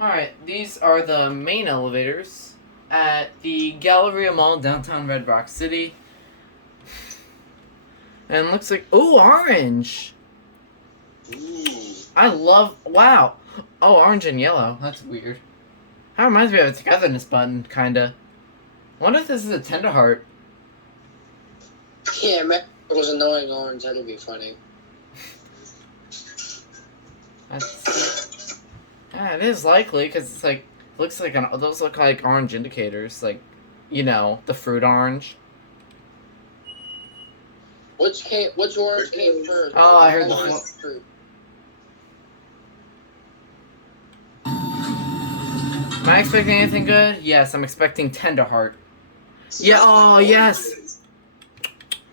Alright, these are the main elevators at the Galleria Mall, downtown Red Rock City. And it looks like, ooh, orange! Ooh. I love, wow. Oh, orange and yellow, that's weird. That reminds me of a togetherness button, kinda. I wonder if this is a tender heart. Yeah, man, it was annoying orange. That'd be funny. That's, yeah, it is likely, because it's like, looks like, those look like orange indicators, like, you know, the fruit orange. Which orange came first? Oh, I heard the fruit. Am I expecting anything good? Yes, I'm expecting tender heart. Yeah, oh, yes!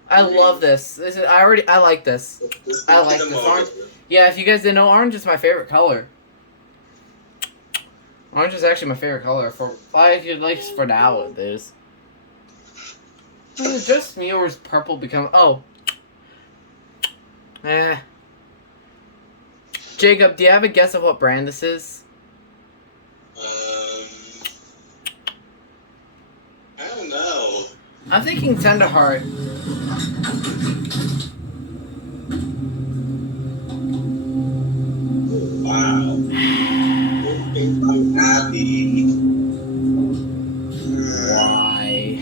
I love this. I like this. I like this orange. Yeah, if you guys didn't know, orange is my favorite color. Orange is actually my favorite color for for now it is. Is it just me or is purple become Jacob, do you have a guess of what brand this is? I don't know. I'm thinking Tender Heart. Wow. I'm happy. Why?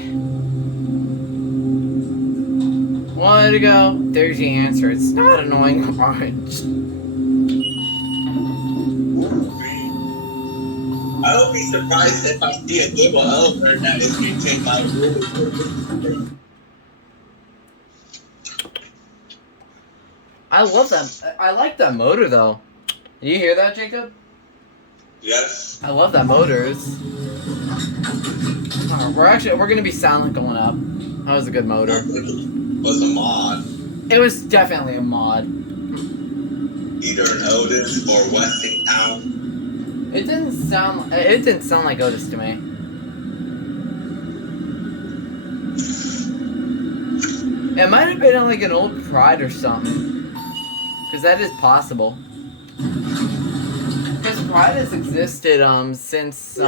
Way to go. There's the answer. It's not annoying orange. I would be surprised if I see a little elephant that is maintained by rules. I love that. I like that motor though. Did you hear that, Jacob? Yes. I love that motor. We're gonna be silent going up. That was a good motor. It was a mod. It was definitely a mod. Either an Otis or Westinghouse. It didn't sound like Otis to me. It might have been like an old Pride or something. Because that is possible. Because Pride has existed since the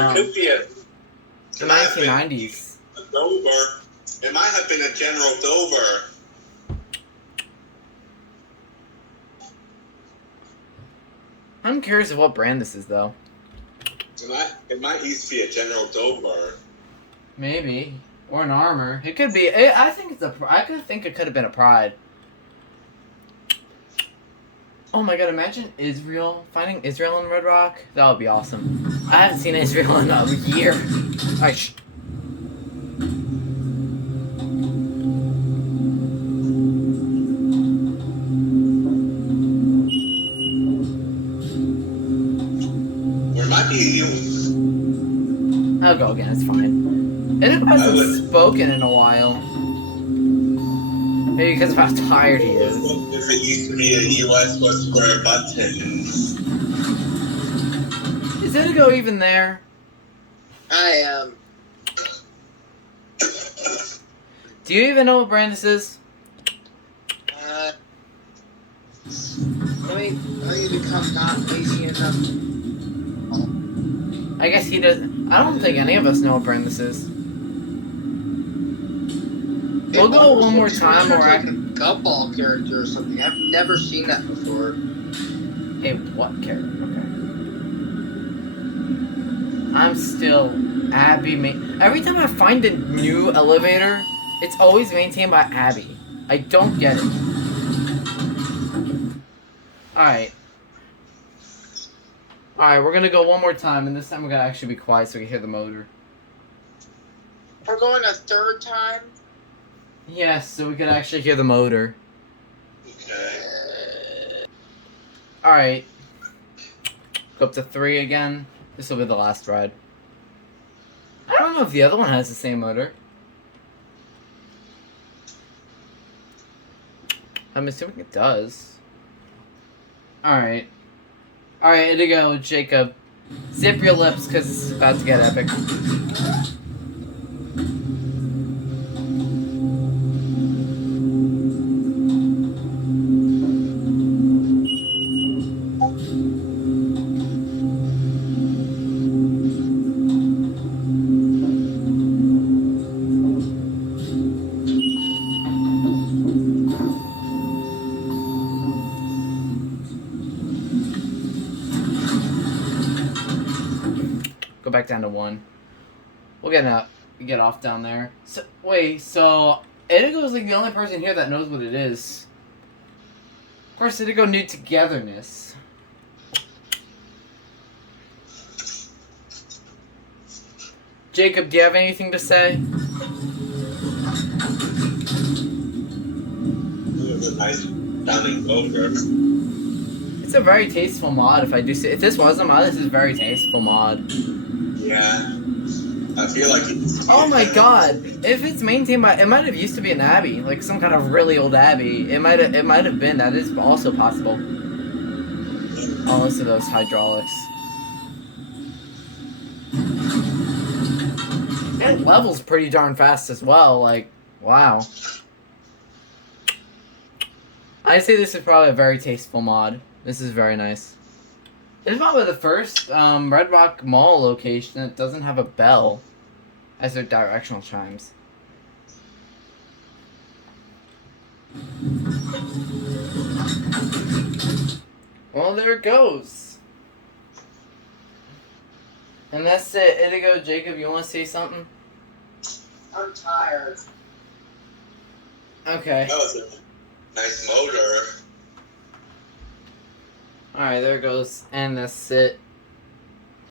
1990s. A Dover. It might have been a General Dover. I'm curious of what brand this is though. It might used to be a General Dover. Maybe. Or an Armor. It could be. I think it could have been a Pride. Oh my god, imagine finding Israel in Red Rock. That would be awesome. I haven't seen Israel in a year. Alright, Or it might be you. I'll go again, it's fine. It hasn't spoken in a while. Maybe because of how tired he is. If it used to be a US was square button. Is Indigo even there? I am. Do you even know what brand this is? I need to become not lazy enough. I guess he doesn't. I don't think any of us know what brand this is. We'll go one more time, or like a gumball character or something. I've never seen that before. A what character? Okay. I'm still ABBEY. Every time I find a new elevator, it's always maintained by ABBEY. I don't get it. Alright. Alright, we're gonna go one more time, and this time we're gonna actually be quiet so we can hear the motor. We're going a third time? Yes, so we could actually hear the motor. Okay. Alright. Go up to 3 again. This will be the last ride. I don't know if the other one has the same motor. I'm assuming it does. Alright. Alright, to go, Jacob. Zip your lips, because it's about to get epic. go back down to 1. We'll get off down there. So wait, so Indigo is like the only person here that knows what it is. Of course, Indigo knew togetherness. Jacob, do you have anything to say? It was a nice sounding ogre. It's a very tasteful mod, if I do say. If this was a mod, this is a very tasteful mod. Yeah. I feel like it's... Oh my god! If it's maintained by, it might have used to be an abbey, like some kind of really old abbey. It might have been. That is also possible. Oh, listen to those hydraulics. And levels pretty darn fast as well. Like, wow. I'd say this is probably a very tasteful mod. This is very nice. It's probably the first Red Rock Mall location that doesn't have a bell as their directional chimes. Well, there it goes. And that's it. Indigo, Jacob, you want to say something? I'm tired. Okay. That was a nice motor. Alright, there it goes. And that's it.